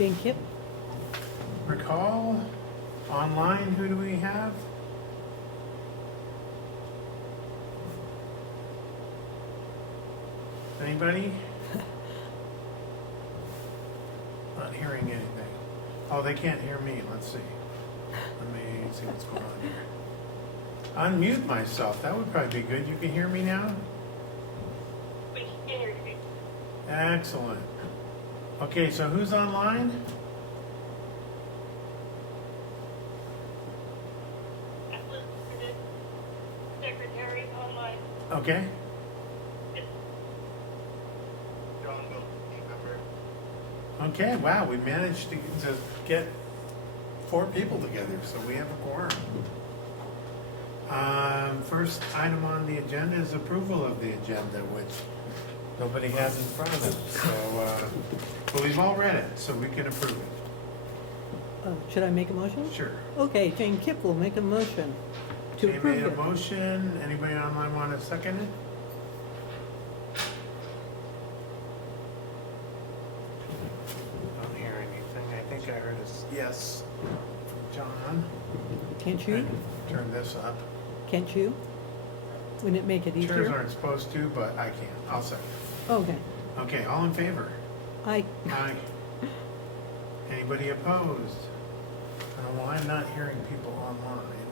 Jane Kip. Recall, online, who do we have? Anybody? Not hearing anything. Oh, they can't hear me. Let's see. Let me see what's going on here. Unmute myself. That would probably be good. You can hear me now? We can hear you. Excellent. Okay, so who's online? Secretary online. Okay. John will member. Okay, wow, we managed to get 4 people together, so we have a quorum. First item on the agenda is approval of the agenda, which nobody has in front of them. So, but we've all read it, so we can approve it. Should I make a motion? Sure. Okay, Jane Kip will make a motion to Jay approve made a it. motion. Anybody online want to second it? Don't hear anything. I think I heard a yes from John. Can't you? Turn this up. Can't you? Wouldn't it make it Chairs easier? aren't supposed to, but I can. I'll second. Okay. Okay, all in favor? I, Aye. Anybody opposed? I don't know why I'm not hearing people online.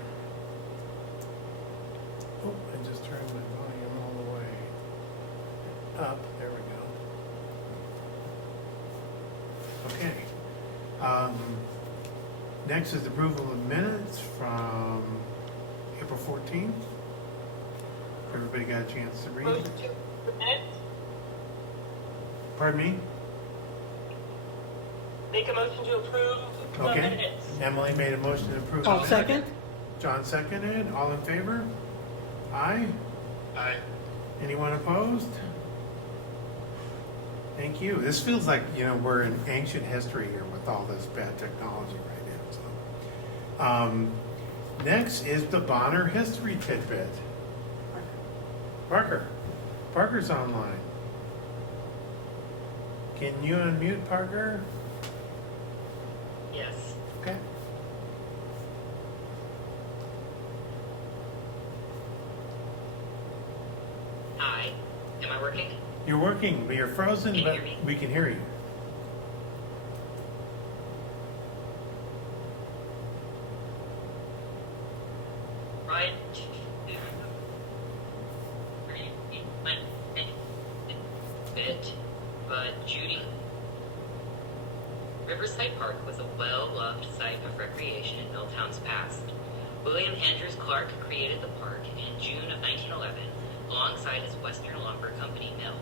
Oh, I just turned my volume all the way up. There we go. Okay. Next is approval of minutes from April 14th. Everybody got a chance to read? Motion to approve minutes. Pardon me? Make a motion to approve the Okay. minutes. Emily made a motion to approve. I'll second. John seconded. All in favor? Aye. Aye. Anyone opposed? Thank you. This feels like, we're in ancient history here with all this bad technology right now. So, next is the Bonner history tidbit. Parker. Parker's online. Can you unmute Parker? Yes. Okay. Hi. Am I working? You're working, but you're frozen, Can you but hear me? we can hear you. Right. Bit, but Judy. Riverside Park was a well-loved site of recreation in Milltown's past. William Andrews Clark created the park in June of 1911 alongside his Western Lumber Company mill.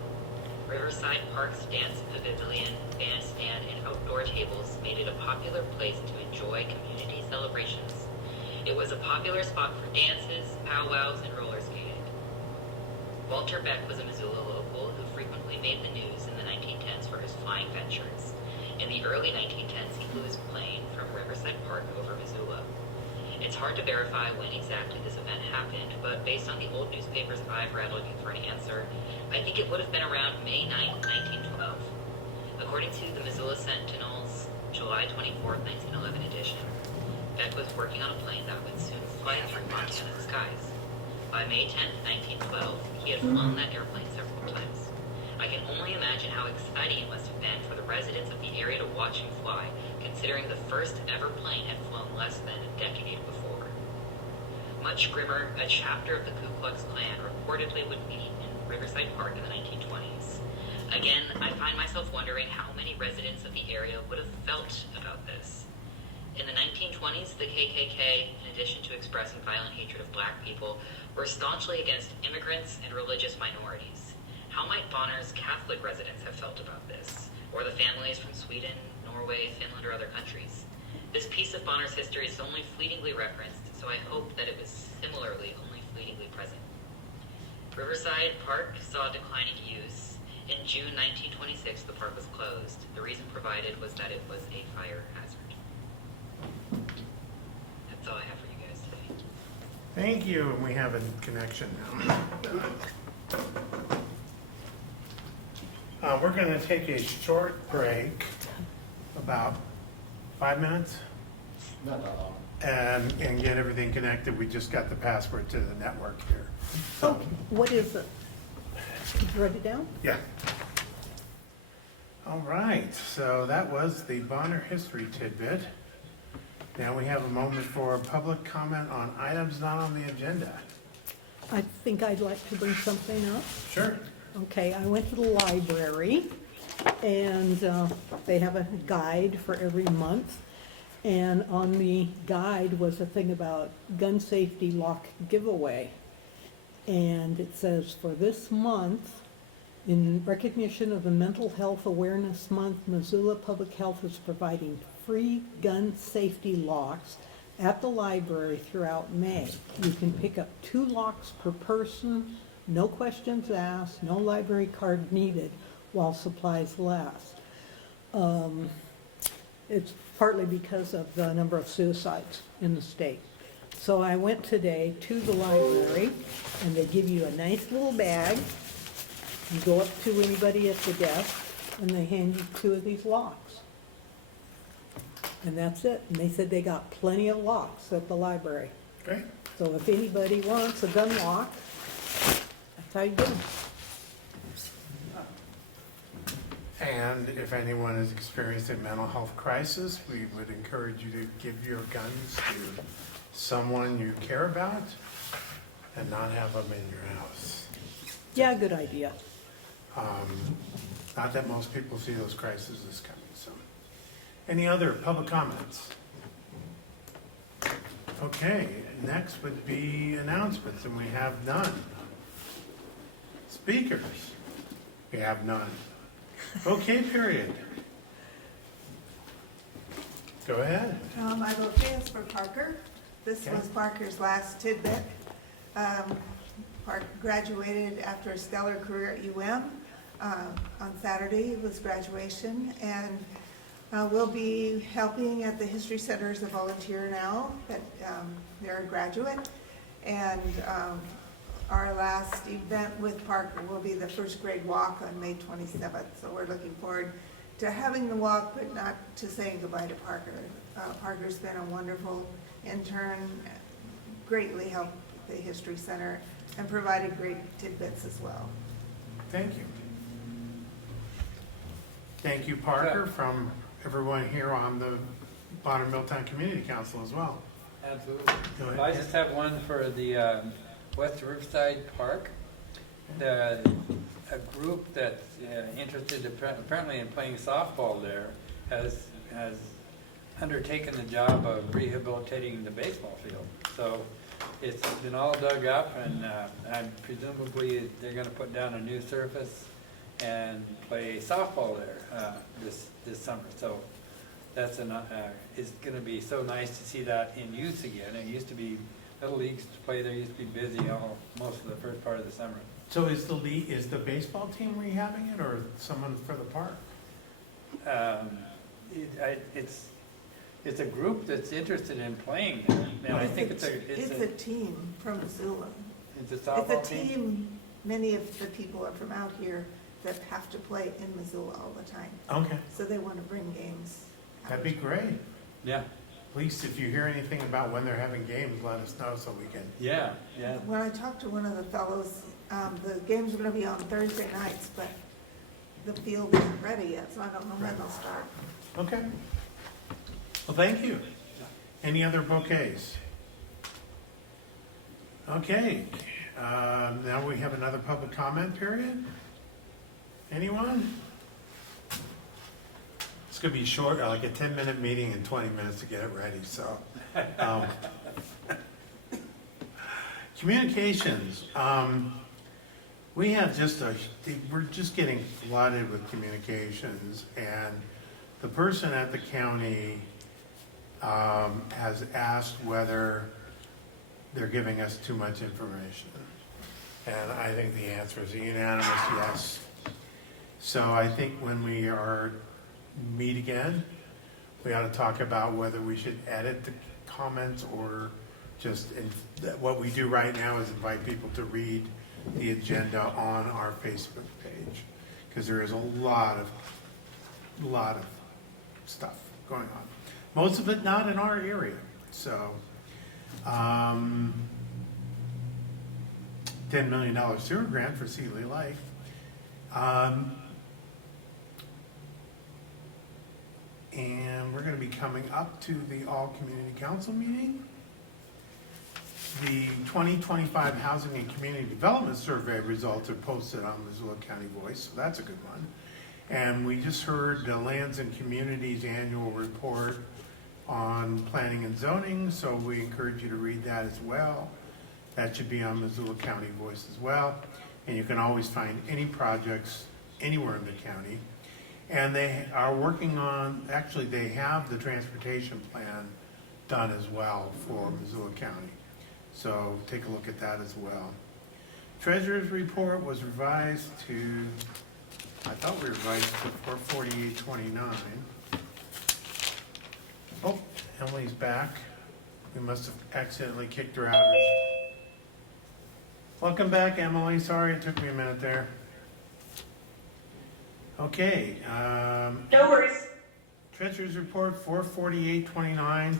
Riverside Park's dance pavilion, bandstand, and outdoor tables made it a popular place to enjoy community celebrations. It was a popular spot for dances, powwows, and roller skating. Walter Beck was a Missoula local who frequently made the news in the 1910s for his flying ventures. In the early 1910s, he flew his plane from Riverside Park over Missoula. It's hard to verify when exactly this event happened, but based on the old newspapers I've read looking for an answer, I think it would have been around May 9, 1912. According to the Missoula Sentinel's July 24, 1911 edition, Beck was working on a plane that would soon fly through Montana's skies. By May 10, 1912, he had flown that airplane several times. I can only imagine how exciting it must have been for the residents of the area to watch him fly, considering the first ever plane had flown less than a decade before. Much grimmer, a chapter of the Ku Klux Klan reportedly would meet in Riverside Park in the 1920s. Again, I find myself wondering how many residents of the area would have felt about this. In the 1920s, the KKK, in addition to expressing violent hatred of black people, were staunchly against immigrants and religious minorities. How might Bonner's Catholic residents have felt about this? Or the families from Sweden, Norway, Finland, or other countries? This piece of Bonner's history is only fleetingly referenced, so I hope that it was similarly only fleetingly present. Riverside Park saw declining use. In June 1926, the park was closed. The reason provided was that it was a fire hazard. That's all I have for you guys today. Thank you, and we have a connection now. We're going to take a short break, about 5 minutes? Not that long. And get everything connected. We just got the password to the network here. Oh, what is it? Did you write it down? Yeah. All right, so that was the Bonner history tidbit. Now we have a moment for public comment on items not on the agenda. I think I'd like to bring something up. Sure. Okay, I went to the library, and they have a guide for every month. And on the guide was a thing about gun safety lock giveaway. And it says, for this month, in recognition of the Mental Health Awareness Month, Missoula Public Health is providing free gun safety locks at the library throughout May. You can pick up 2 locks per person, no questions asked, no library card needed, while supplies last. It's partly because of the number of suicides in the state. So I went today to the library, and they give you a nice little bag. You go up to anybody at the desk, and they hand you 2 of these locks. And that's it. And they said they got plenty of locks at the library. Great. So if anybody wants a gun lock, that's how you get them. And if anyone is experiencing a mental health crisis, we would encourage you to give your guns to someone you care about and not have them in your house. Yeah, good idea. Not that most people see those crises coming, so. Any other public comments? Okay, next would be announcements, and we have none. Speakers, we have none. Okay, period. Go ahead. My bouquet is for Parker. This Okay. was Parker's last tidbit. Parker graduated after a stellar career at UM. On Saturday was graduation, and we'll be helping at the History Center as a volunteer now that they're a graduate. And our last event with Parker will be the first grade walk on May 27th. So we're looking forward to having the walk, but not to saying goodbye to Parker. Parker's been a wonderful intern, greatly helped the History Center, and provided great tidbits as well. Thank you. Thank you, Parker, from everyone here on the Bonner Milltown Community Council as well. Absolutely. Go ahead. I just have one for the West Riverside Park. A group that's interested apparently in playing softball there has undertaken the job of rehabilitating the baseball field. So it's been all dug up, and presumably they're going to put down a new surface and play softball there this summer. So that's it's going to be so nice to see that in use again. It used to be little leagues to play there, used to be busy most of the first part of the summer. So is the baseball team rehabbing it, or someone for the park? It's a group that's interested in playing there. Now, I think it's a team from Missoula. It's a softball It's a team, many of the people are from out here that have to play in Missoula all the time. Okay, So they want to bring games out. that'd be great. Yeah, Please, if you hear anything about when they're having games, let us know so we can. yeah. When I talked to one of the fellows, the games are going to be on Thursday nights, but the field isn't ready yet, so I don't know when they'll start. Okay. Well, thank you. Any other bouquets? Okay, now we have another public comment period. Anyone? It's gonna be short, like a 10-minute meeting and 20 minutes to get it ready, so. Communications, we have we're just getting flooded with communications, and the person at the county has asked whether they're giving us too much information. And I think the answer is a unanimous yes. So I think when we meet again, we ought to talk about whether we should edit the comments or just, what we do right now is invite people to read the agenda on our Facebook page. Because there is a lot of stuff going on. Most of it not in our area, so. $10 million sewer grant for Sealy Life. And we're gonna be coming up to the all community council meeting. The 2025 Housing and Community Development Survey results are posted on Missoula County Voice, so that's a good one. And we just heard the Lands and Communities Annual Report on planning and zoning, so we encourage you to read that as well. That should be on Missoula County Voice as well. And you can always find any projects anywhere in the county. And they are working on, actually they have the transportation plan done as well for Missoula County. So take a look at that as well. Treasurer's report was revised to, I thought we revised to 448.29. Oh, Emily's back. We must have accidentally kicked her out. Welcome back, Emily. Sorry it took me a minute there. Okay. No worries. Treasurer's report 448.29.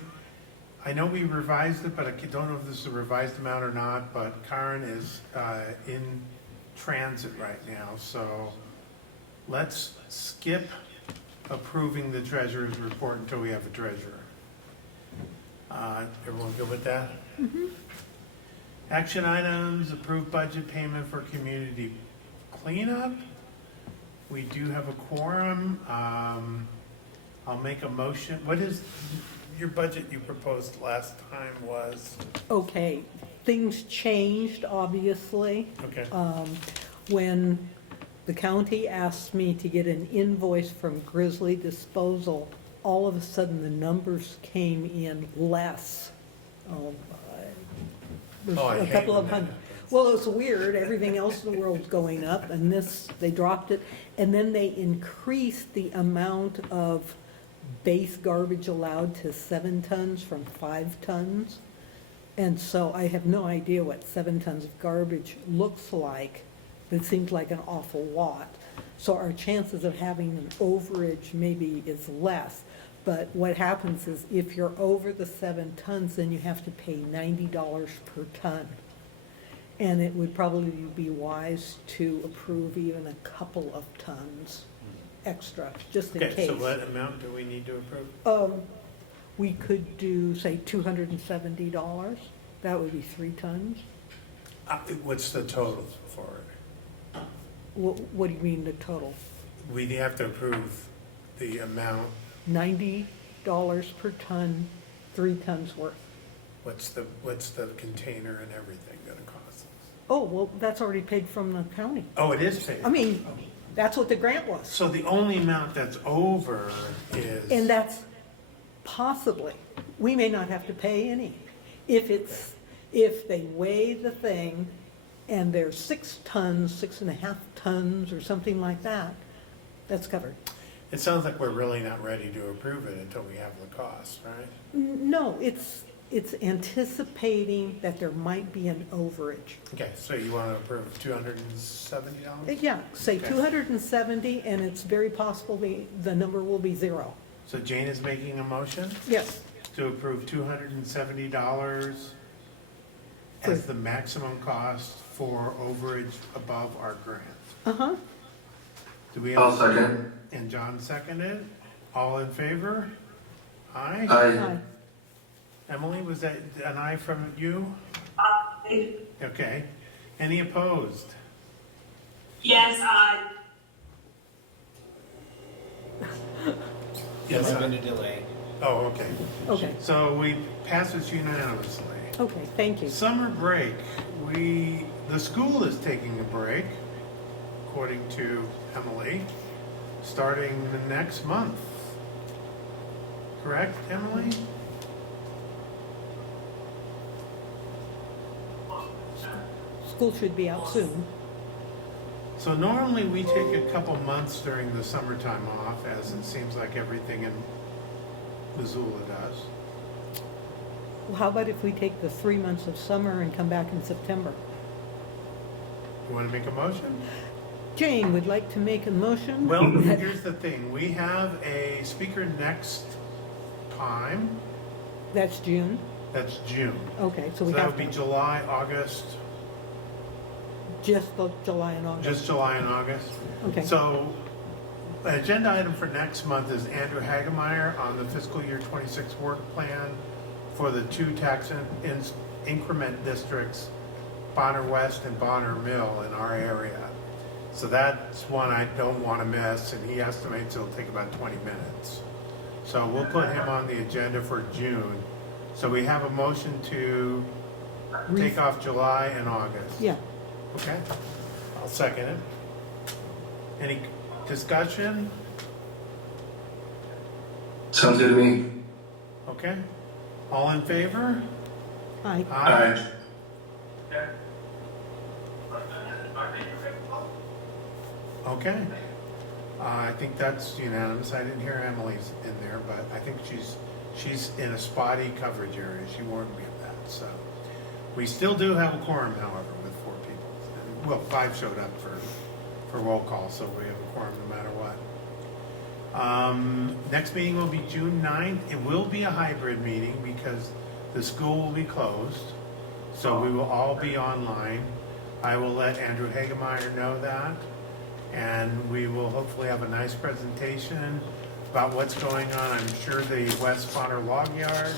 I know we revised it, but I don't know if this is a revised amount or not, but Karen is in transit right now, so let's skip approving the treasurer's report until we have a treasurer. Everyone good with that? Mm-hmm. Action items, approved budget payment for community cleanup. We do have a quorum. I'll make a motion. What is your budget you proposed last time was? Okay, things changed, obviously. Okay. When the county asked me to get an invoice from Grizzly Disposal, all of a sudden the numbers came in less. It was I a hate couple when of that hundred. happens. Well, it's weird, everything else in the world's going up, and this, they dropped it, and then they increased the amount of base garbage allowed to 7 tons from 5 tons. And so I have no idea what 7 tons of garbage looks like, but it seems like an awful lot. So our chances of having an overage maybe is less. But what happens is if you're over the 7 tons, then you have to pay $90 per ton. And it would probably be wise to approve even a couple of tons extra, just in Okay, case. so what amount do we need to approve? We could do, say, $270. That would be 3 tons. What's the total for it? What do you mean the total? We have to approve the amount. $90 per ton, 3 tons worth. What's the container and everything gonna cost us? Oh, well, that's already paid from the county. Oh, it is paid. I mean, that's what the grant was. So the only amount that's over is. And that's possibly, we may not have to pay any. If they weigh the thing and there's 6 tons, 6.5 tons or something like that, that's covered. It sounds like we're really not ready to approve it until we have the cost, right? No, it's anticipating that there might be an overage. Okay, so you want to approve $270? Yeah, say Okay. 270, and it's very possible the number will be 0. So Jane is making a motion Yes, to approve $270 as the maximum cost for overage above our grant. uh-huh. Do we have? I'll second. And John seconded. All in favor? Aye. Aye. Emily, was that an aye from you? Okay. Any opposed? Yes, Yes. I'm going to delay. Oh, okay. Okay, So we pass this unanimously. okay, thank you. Summer break, the school is taking a break, according to Emily, starting the next month. Correct, Emily? School should be out soon. So normally we take a couple months during the summertime off, as it seems like everything in Missoula does. Well, how about if we take the 3 months of summer and come back in September? You want to make a motion? Jane would like to make a motion. Well, here's the thing, we have a speaker next time, That's June. that's June. Okay, so So we that have would be to, July, August, just the July and August. just July and August. Okay. So, the agenda item for next month is Andrew Hagemeyer on the fiscal year 26 work plan for the two tax increment districts, Bonner West and Bonner Mill in our area. So that's one I don't want to miss, and he estimates it'll take about 20 minutes. So we'll put him on the agenda for June. So we have a motion to take off July and August. Yeah, Okay, I'll second it. Any discussion? Sounds good to me. Okay, all in favor? aye. Aye. Okay. I think that's unanimous. I didn't hear Emily's in there, but I think she's in a spotty coverage area. She warned me of that, so. We still do have a quorum, however, with 4 people. Well, 5 showed up for roll call, so we have a quorum no matter what. Next meeting will be June 9th. It will be a hybrid meeting because the school will be closed, so we will all be online. I will let Andrew Hagemeyer know that, and we will hopefully have a nice presentation about what's going on. I'm sure the West Bonner Log Yard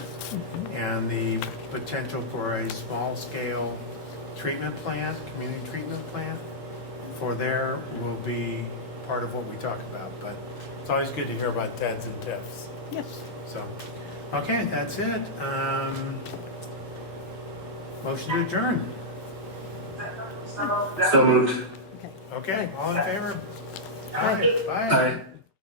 and the potential for a small-scale treatment plant, community treatment plant for there will be part of what we talk about, but it's always good to hear about TEDs and TIFs. Yes. So, okay, that's it. Motion to adjourn. So moved. Okay. Okay, all in favor? Aye. Bye. Aye.